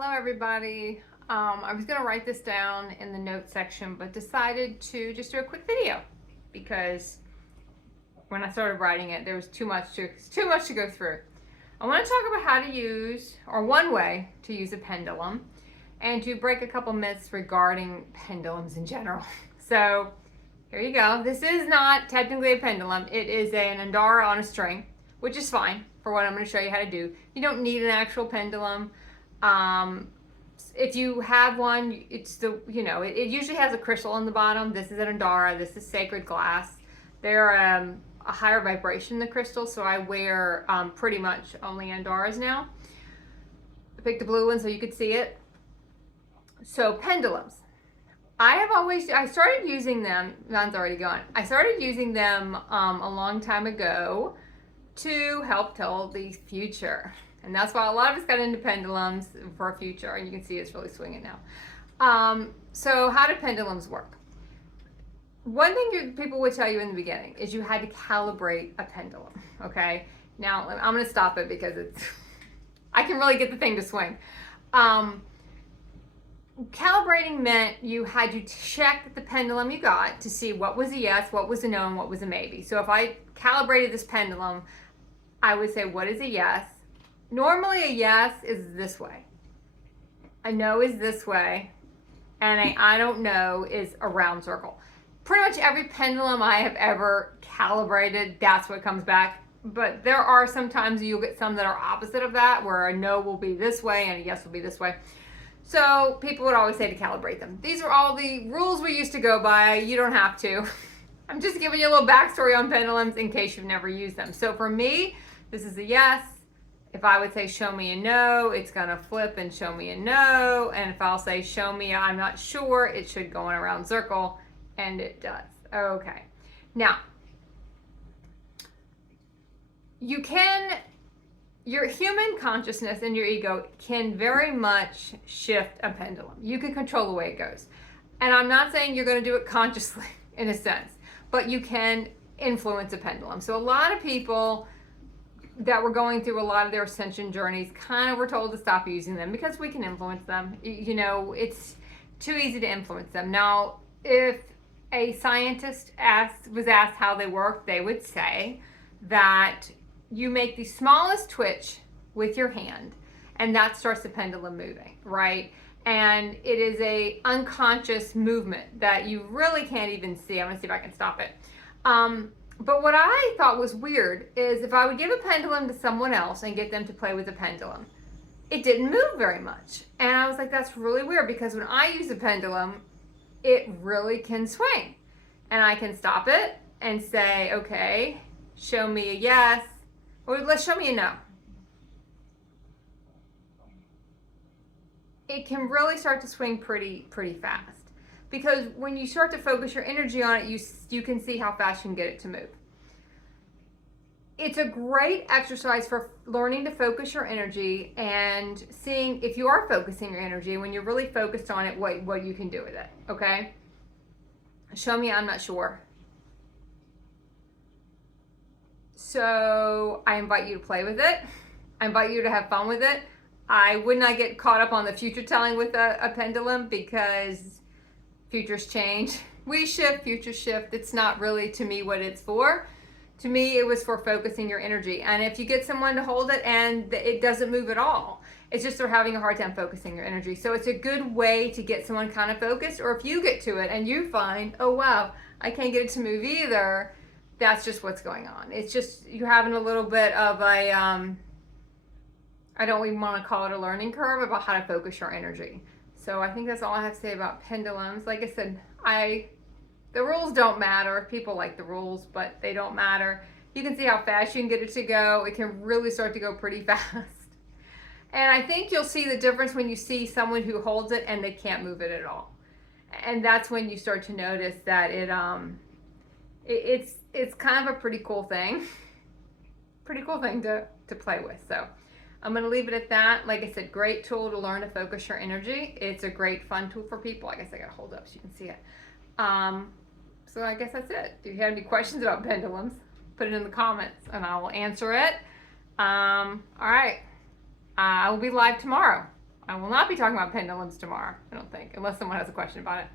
Hello everybody. I was going to write this down in the notes section, but decided to just do a quick video because when I started writing it, there was too much to go through. I want to talk about how to use, or one way to use a pendulum, and to break a couple myths regarding pendulums in general. So here you go. This is not technically a pendulum. It is an Andara on a string, which is fine for what I'm going to show you how to do. You don't need an actual pendulum. If you have one, it's it usually has a crystal on the bottom. This is an Andara. This is sacred glass. They're a higher vibration than crystal, so I wear pretty much only Andaras now. I picked the blue one so you could see it. So pendulums. I started using them, mine's already gone. I started using them a long time ago to help tell the future. And that's why a lot of us got into pendulums for a future, and you can see it's really swinging now. So how do pendulums work? One thing people would tell you in the beginning is you had to calibrate a pendulum, okay? Now, I'm gonna stop it because I can really get the thing to swing. Calibrating meant you had to check the pendulum you got to see what was a yes, what was a no, and what was a maybe. So if I calibrated this pendulum, I would say, what is a yes? Normally a yes is this way, a no is this way, and a I don't know is a round circle. Pretty much every pendulum I have ever calibrated, that's what comes back. But there are some times you'll get some that are opposite of that, where a no will be this way and a yes will be this way. So people would always say to calibrate them. These are all the rules we used to go by. You don't have to. I'm just giving you a little backstory on pendulums in case you've never used them. So for me, this is a yes. If I would say show me a no, it's gonna flip and show me a no. And if I'll say show me I'm not sure, it should go in a round circle, and it does. Okay. Now, your human consciousness and your ego can very much shift a pendulum. You can control the way it goes. And I'm not saying you're gonna do it consciously in a sense, but you can influence a pendulum. So a lot of people that were going through a lot of their ascension journeys kind of were told to stop using them because we can influence them. You know, it's too easy to influence them. Now, if a scientist was asked how they work, they would say that you make the smallest twitch with your hand, and that starts the pendulum moving, right? And it is a unconscious movement that you really can't even see. I'm gonna see if I can stop it. But what I thought was weird is if I would give a pendulum to someone else and get them to play with a pendulum, it didn't move very much. And I was like, that's really weird, because when I use a pendulum, it really can swing. And I can stop it and say, okay, show me a yes, or let's show me a no. It can really start to swing pretty fast. Because when you start to focus your energy on it, you can see how fast you can get it to move. It's a great exercise for learning to focus your energy and seeing if you are focusing your energy, when you're really focused on it, what you can do with it, okay? Show me I'm not sure. So I invite you to play with it. I invite you to have fun with it. I would not get caught up on the future telling with a pendulum, because futures change. We shift, futures shift. It's not really, to me, what it's for. To me, it was for focusing your energy. And if you get someone to hold it and it doesn't move at all, it's just they're having a hard time focusing your energy. So it's a good way to get someone kind of focused. Or if you get to it and you find, oh wow, I can't get it to move either, that's just what's going on. It's just you're having a little bit of a, I don't even want to call it a learning curve about how to focus your energy. So I think that's all I have to say about pendulums. Like I said, the rules don't matter. People like the rules, but they don't matter. You can see how fast you can get it to go. It can really start to go pretty fast. And I think you'll see the difference when you see someone who holds it and they can't move it at all. And that's when you start to notice that it's kind of a pretty cool thing. Pretty cool thing to play with. So I'm going to leave it at that. Like I said, great tool to learn to focus your energy. It's a great fun tool for people. I guess I got to hold up so you can see it. So I guess that's it. If you have any questions about pendulums, put it in the comments and I will answer it. All right. I will be live tomorrow I will not be talking about pendulums tomorrow, I don't think, unless someone has a question about it.